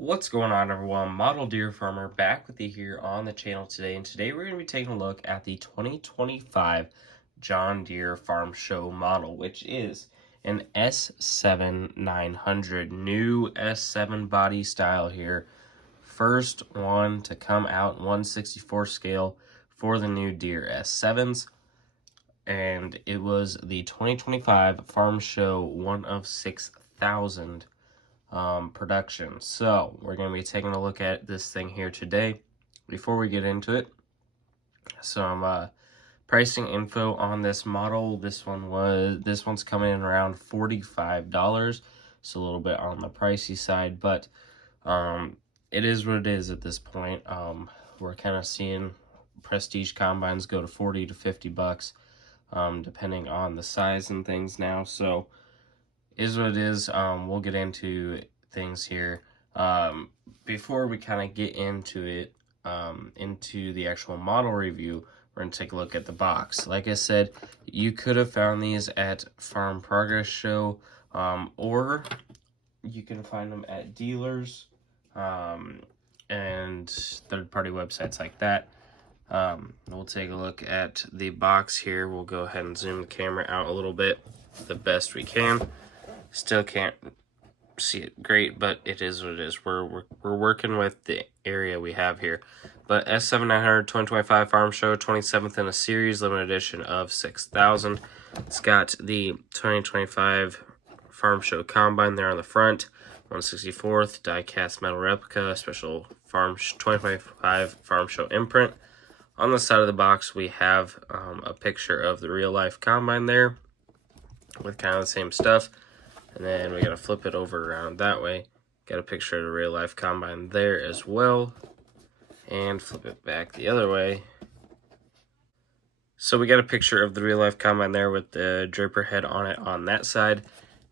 What's going on, everyone? Model Deer Farmer back with you here on the channel today, and today we're going to be taking a look at the 2025 John Deere Farm Show model, which is an S7 900, new S7 body style here. First one to come out 1/64 scale for the new Deere S7s, and it was the 2025 Farm Show one of 6,000 production. So we're going to be taking a look at this thing here today. Before we get into it, some pricing info on this model. This one's coming in around $45. It's a little bit on the pricey side, but it is what it is at this point. We're kind of seeing prestige combines go to 40 to 50 bucks, depending on the size and things now. So is what it is. We'll get into things here. Before we kind of get into it, into the actual model review, we're going to take a look at the box. Like I said, you could have found these at Farm Progress Show, or you can find them at dealers and third-party websites like that. We'll take a look at the box here. We'll go ahead and zoom the camera out a little bit the best we can. Still can't see it great, but it is what it is. We're working with the area we have here. But S7 900 2025 Farm Show, 27th in a series, limited edition of 6,000. It's got the 2025 Farm Show combine there on the front, 1/64th die-cast metal replica, special 2025 Farm Show imprint. On the side of the box, we have a picture of the real-life combine there with kind of the same stuff. And then we got to flip it over around that way. Got a picture of the real-life combine there as well. And flip it back the other way. So we got a picture of the real-life combine there with the Draper head on it on that side.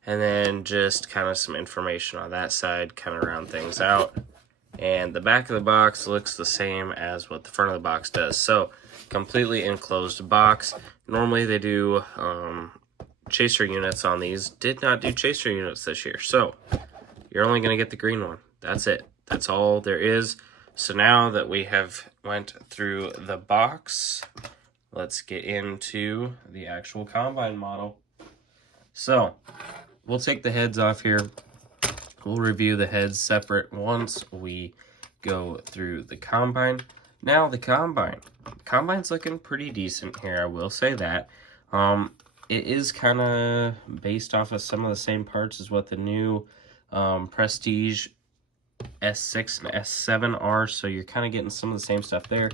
And then just kind of some information on that side, kind of round things out. And the back of the box looks the same as what the front of the box does. So, completely enclosed box. Normally they do chaser units on these. Did not do chaser units this year. So, you're only going to get the green one. That's it. That's all there is. So now that we have went through the box, let's get into the actual combine model. So, we'll take the heads off here. We'll review the heads separate once we go through the combine. Now, the combine. Combine's looking pretty decent here, I will say that. It is kind of based off of some of the same parts as what the new Prestige S6 and S7 are, so you're kind of getting some of the same stuff there.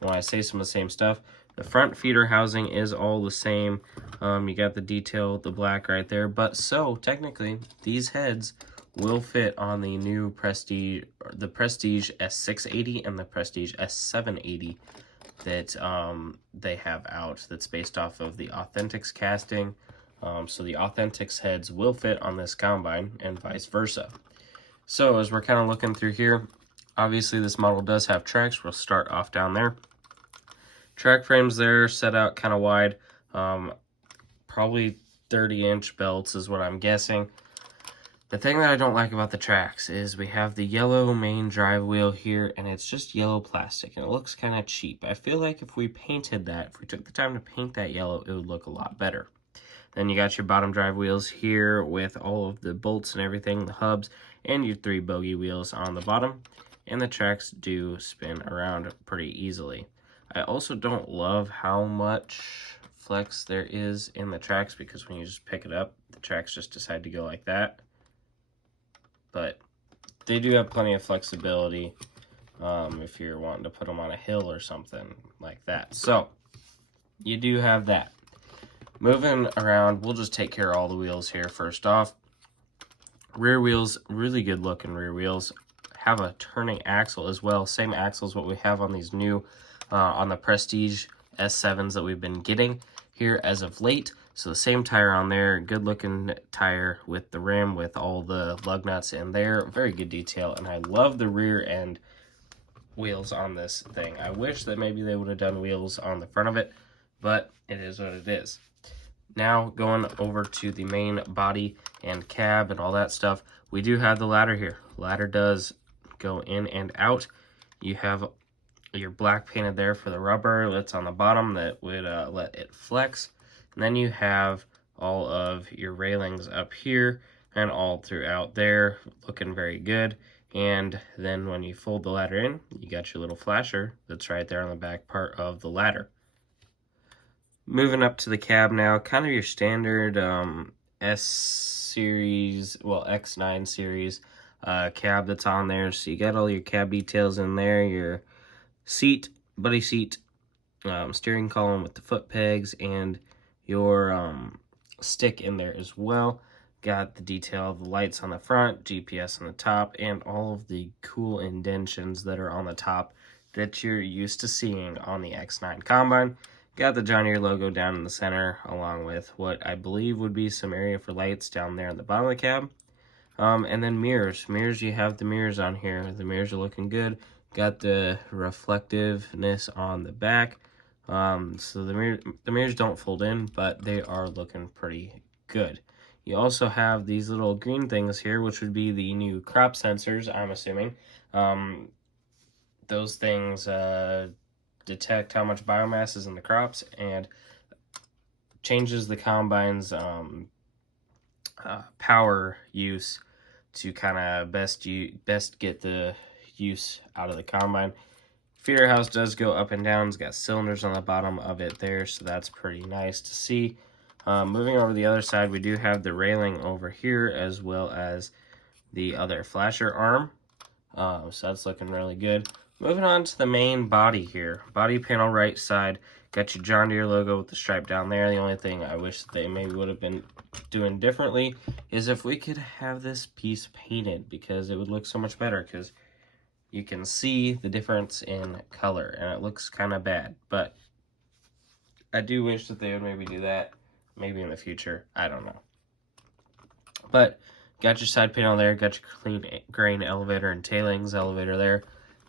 When I say some of the same stuff, the front feeder housing is all the same. You got the detail, the black right there, but so technically these heads will fit on the new Prestige, the Prestige S680 and the Prestige S780 that they have out, that's based off of the Authentics casting. So the Authentics heads will fit on this combine and vice versa. So as we're kind of looking through here, obviously this model does have tracks. We'll start off down there. Track frames there set out kind of wide, probably 30-inch belts is what I'm guessing. The thing that I don't like about the tracks is we have the yellow main drive wheel here, and it's just yellow plastic, and it looks kind of cheap. I feel like if we painted that, if we took the time to paint that yellow, it would look a lot better. Then you got your bottom drive wheels here with all of the bolts and everything, the hubs, and your 3 bogey wheels on the bottom. And the tracks do spin around pretty easily. I also don't love how much flex there is in the tracks, because when you just pick it up, the tracks just decide to go like that. But they do have plenty of flexibility if you're wanting to put them on a hill or something like that. So, you do have that. Moving around, we'll just take care of all the wheels here first off. Rear wheels, really good looking rear wheels. Have a turning axle as well. Same axle as what we have on these new, on the Prestige S7s that we've been getting here as of late. So the same tire on there, good looking tire with the rim with all the lug nuts in there. Very good detail, and I love the rear end wheels on this thing. I wish that maybe they would have done wheels on the front of it, but it is what it is. Now going over to the main body and cab and all that stuff, we do have the ladder here. Ladder does go in and out. You have your black painted there for the rubber that's on the bottom that would let it flex. And then you have all of your railings up here and all throughout there, looking very good. And then when you fold the ladder in, you got your little flasher that's right there on the back part of the ladder. Moving up to the cab now, kind of your standard S series, well, X9 series cab that's on there. So you got all your cab details in there, your seat, buddy seat, steering column with the foot pegs, and your stick in there as well. Got the detail of the lights on the front, GPS on the top, and all of the cool indentions that are on the top that you're used to seeing on the X9 Combine. Got the John Deere logo down in the center, along with what I believe would be some area for lights down there at the bottom of the cab. And then mirrors. You have the mirrors on here. The mirrors are looking good. Got the reflectiveness on the back. So the mirrors don't fold in, but they are looking pretty good. You also have these little green things here, which would be the new crop sensors, I'm assuming. Those things detect how much biomass is in the crops and changes the combine's power use to kind of best get the use out of the combine. Feeder house does go up and down. It's got cylinders on the bottom of it there, so that's pretty nice to see. Moving over to the other side, we do have the railing over here as well as the other flasher arm. So that's looking really good. Moving on to the main body here. Body panel right side. Got your John Deere logo with the stripe down there. The only thing I wish that they maybe would have been doing differently is if we could have this piece painted, because it would look so much better, because you can see the difference in color and it looks kind of bad. But I do wish that they would maybe do that maybe in the future. I don't know. But got your side panel there, got your clean grain elevator and tailings elevator there.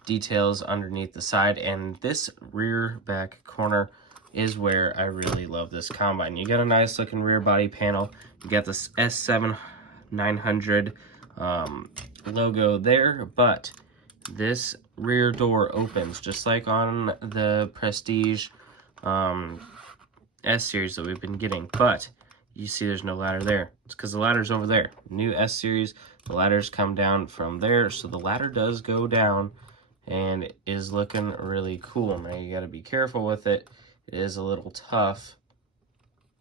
Details underneath the side, and this rear back corner is where I really love this combine. You got a nice looking rear body panel. You got this S7 900 logo there, but this rear door opens just like on the Prestige S series that we've been getting, but you see there's no ladder there. It's because the ladder's over there. New S series, the ladders come down from there, so the ladder does go down and is looking really cool. Now you got to be careful with it. It is a little tough,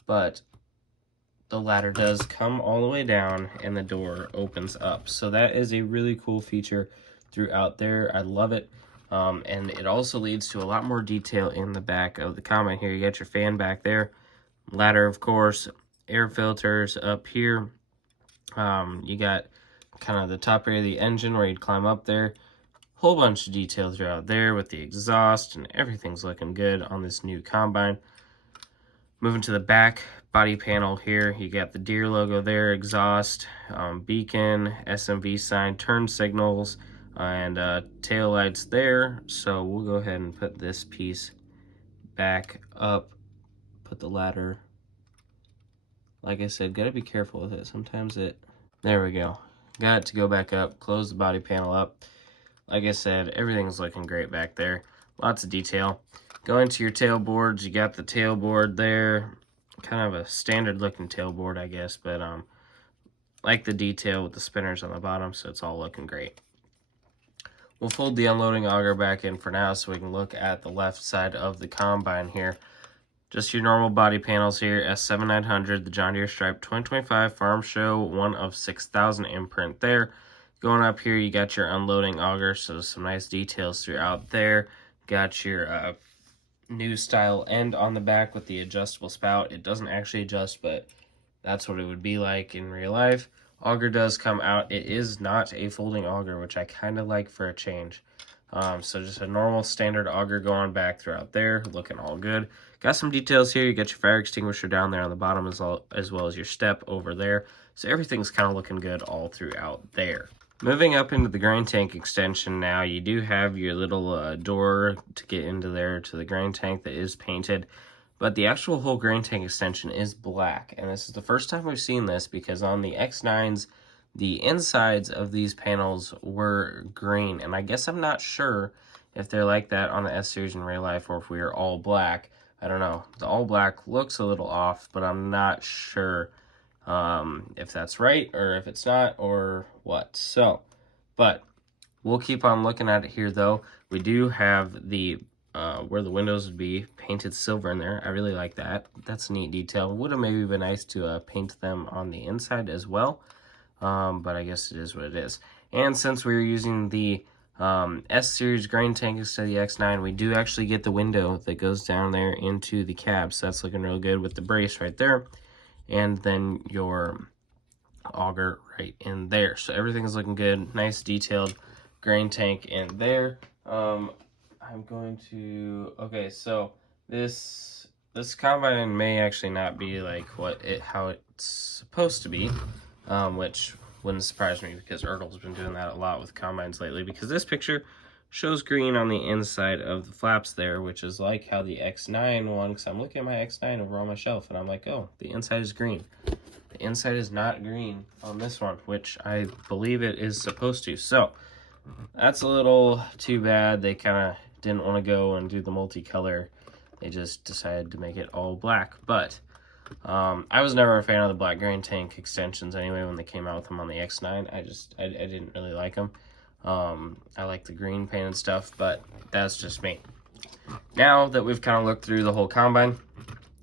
but the ladder does come all the way down and the door opens up. So that is a really cool feature throughout there. I love it. And it also leads to a lot more detail in the back of the combine here. You got your fan back there, ladder, of course, air filters up here. You got kind of the top area of the engine where you'd climb up there. Whole bunch of detail throughout there with the exhaust, and everything's looking good on this new combine. Moving to the back body panel here, you got the Deere logo there, exhaust, beacon, SMV sign, turn signals, and tail lights there. So we'll go ahead and put this piece back up, put the ladder. Like I said, gotta be careful with it. Sometimes there we go. Got it to go back up, close the body panel up. Like I said, everything's looking great back there. Lots of detail. Going to your tail boards, you got the tail board there. Kind of a standard looking tail board, I guess, but like the detail with the spinners on the bottom, so it's all looking great. We'll fold the unloading auger back in for now so we can look at the left side of the combine here. Just your normal body panels here, S7 900, the John Deere Stripe 2025 Farm Show, 1 of 6,000 imprint there. Going up here, you got your unloading auger, so some nice details throughout there. Got your new style end on the back with the adjustable spout. It doesn't actually adjust, but that's what it would be like in real life. Auger does come out. It is not a folding auger, which I kind of like for a change. So just a normal standard auger going back throughout there, looking all good. Got some details here. You got your fire extinguisher down there on the bottom as well as your step over there. So everything's kind of looking good all throughout there. Moving up into the grain tank extension now, you do have your little door to get into there to the grain tank that is painted, but the actual whole grain tank extension is black, and this is the first time we've seen this because on the X9s, the insides of these panels were green, and I guess I'm not sure if they're like that on the S series in real life or if we are all black. I don't know. The all black looks a little off, but I'm not sure if that's right or if it's not or what. So, but we'll keep on looking at it here though. We do have the where the windows would be painted silver in there. I really like that. That's a neat detail. Would have maybe been nice to paint them on the inside as well. But I guess it is what it is. And since we were using the S series grain tank instead of the X9, we do actually get the window that goes down there into the cab. So that's looking real good with the brace right there. And then your auger right in there. So everything is looking good. Nice detailed grain tank in there. I'm going to, okay, so this combine may actually not be like how it's supposed to be, which wouldn't surprise me because Ertl's been doing that a lot with combines lately, because this picture shows green on the inside of the flaps there, which is like how the X9 one, because I'm looking at my X9 over on my shelf and I'm like, oh, the inside is green. The inside is not green on this one, which I believe it is supposed to. So that's a little too bad. They kind of didn't want to go and do the multicolor. They just decided to make it all black. But I was never a fan of the black grain tank extensions anyway when they came out with them on the X9. I didn't really like them. I like the green painted stuff, but that's just me. Now that we've kind of looked through the whole combine,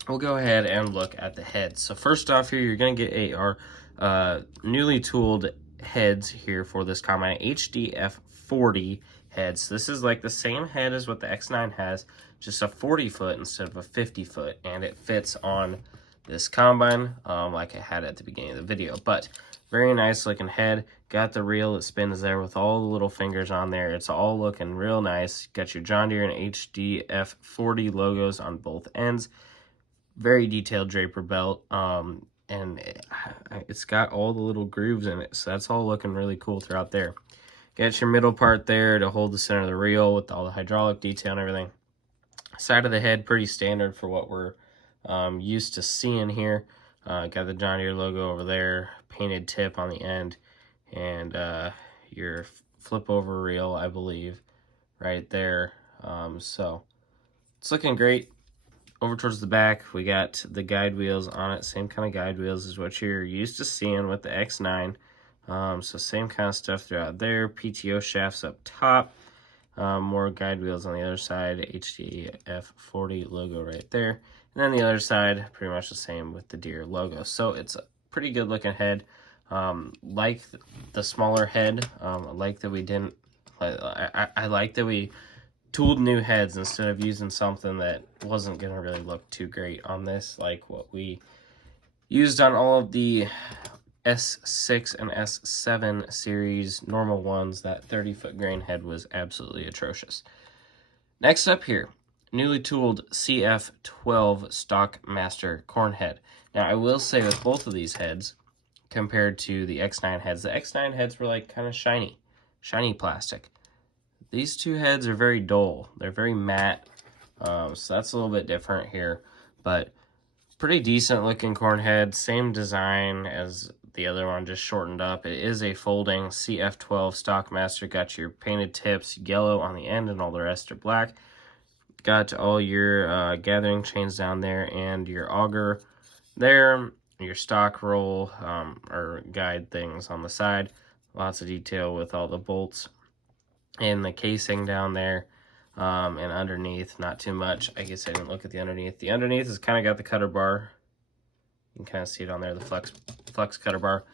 we'll go ahead and look at the heads. So first off here, you're going to get our newly tooled heads here for this combine, HDF 40 heads. This is like the same head as what the X9 has, just a 40 foot instead of a 50 foot, and it fits on this combine like I had at the beginning of the video. But very nice looking head. Got the reel that spins there with all the little fingers on there. It's all looking real nice. Got your John Deere and HDF 40 logos on both ends. Very detailed Draper belt, and it's got all the little grooves in it, so that's all looking really cool throughout there. Got your middle part there to hold the center of the reel with all the hydraulic detail and everything. Side of the head, pretty standard for what we're used to seeing here. Got the John Deere logo over there, painted tip on the end, and your flip over reel, I believe, right there. So it's looking great. Over towards the back, we got the guide wheels on it. Same kind of guide wheels as what you're used to seeing with the X9. So same kind of stuff throughout there. PTO shafts up top. More guide wheels on the other side. HDF 40 logo right there. And then the other side, pretty much the same with the Deere logo. So it's a pretty good looking head. Like the smaller head. I like that we didn't. I like that we tooled new heads instead of using something that wasn't going to really look too great on this, like what we used on all of the S6 and S7 series normal ones. That 30-foot grain head was absolutely atrocious. Next up here, newly tooled CF12 Stockmaster corn head. Now I will say with both of these heads, compared to the X9 heads, the X9 heads were like kind of shiny plastic. These two heads are very dull. They're very matte, so that's a little bit different here. But pretty decent looking corn head. Same design as the other one, just shortened up. It is a folding CF12 Stockmaster. Got your painted tips yellow on the end and all the rest are black. Got all your gathering chains down there and your auger there. Your stock roll or guide things on the side. Lots of detail with all the bolts. And the casing down there, and underneath, not too much. I guess I didn't look at the underneath. The underneath has kind of got the cutter bar. You can kind of see it on there, the flex cutter bar.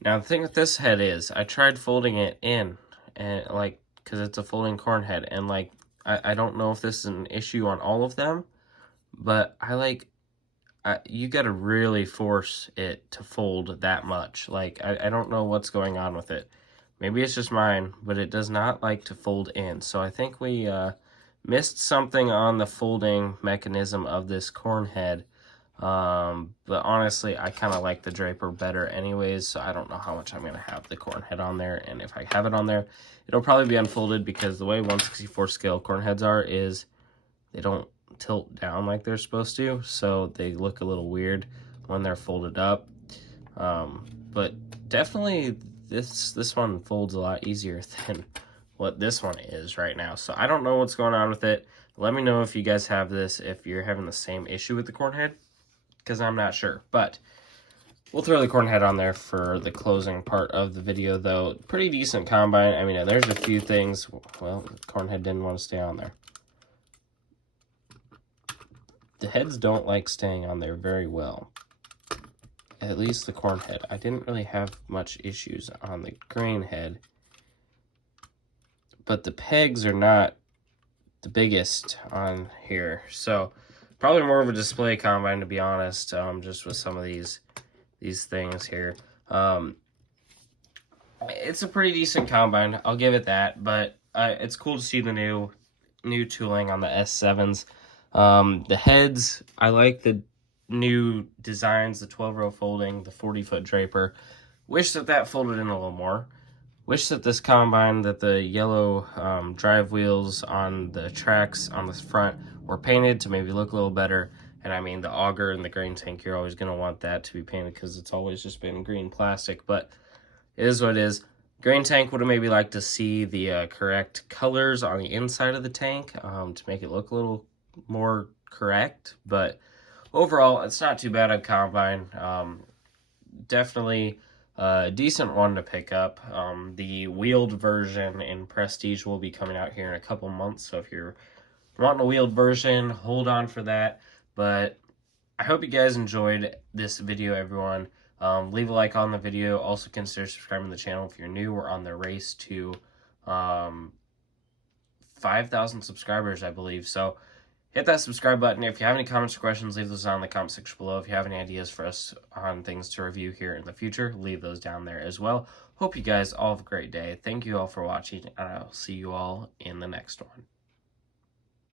Now the thing with this head is, I tried folding it in, and like, because it's a folding corn head, and like, I don't know if this is an issue on all of them, but you got to really force it to fold that much. Like, I don't know what's going on with it. Maybe it's just mine, but it does not like to fold in. So I think we missed something on the folding mechanism of this corn head. But honestly, I kind of like the Draper better anyways, so I don't know how much I'm going to have the corn head on there. And if I have it on there, it'll probably be unfolded, because the way 1/64 scale corn heads are is they don't tilt down like they're supposed to. So they look a little weird when they're folded up. But definitely this one folds a lot easier than what this one is right now. So I don't know what's going on with it. Let me know if you guys have this, if you're having the same issue with the corn head, because I'm not sure. But we'll throw the corn head on there for the closing part of the video, though. Pretty decent combine. I mean, there's a few things. Well, the corn head didn't want to stay on there. The heads don't like staying on there very well. At least the corn head. I didn't really have much issues on the grain head. But the pegs are not the biggest on here. So probably more of a display combine, to be honest, just with some of these things here. It's a pretty decent combine, I'll give it that, but it's cool to see the new tooling on the S7s. The heads, I like the new designs, the 12-row folding, the 40-foot Draper. Wish that folded in a little more. Wish that this combine, that the yellow drive wheels on the tracks on the front were painted to maybe look a little better. And I mean, the auger and the grain tank, you're always going to want that to be painted because it's always just been green plastic. But it is what it is. Grain tank would have maybe liked to see the correct colors on the inside of the tank to make it look a little more correct. But overall, it's not too bad a combine. Definitely a decent one to pick up. The wheeled version in Prestige will be coming out here in a couple months, so if you're wanting a wheeled version, hold on for that. But I hope you guys enjoyed this video, everyone. Leave a like on the video. Also consider subscribing to the channel if you're new. We're on the race to 5,000 subscribers, I believe. So hit that subscribe button. If you have any comments or questions, leave those down in the comment section below. If you have any ideas for us on things to review here in the future, leave those down there as well. Hope you guys all have a great day. Thank you all for watching, and I'll see you all in the next one.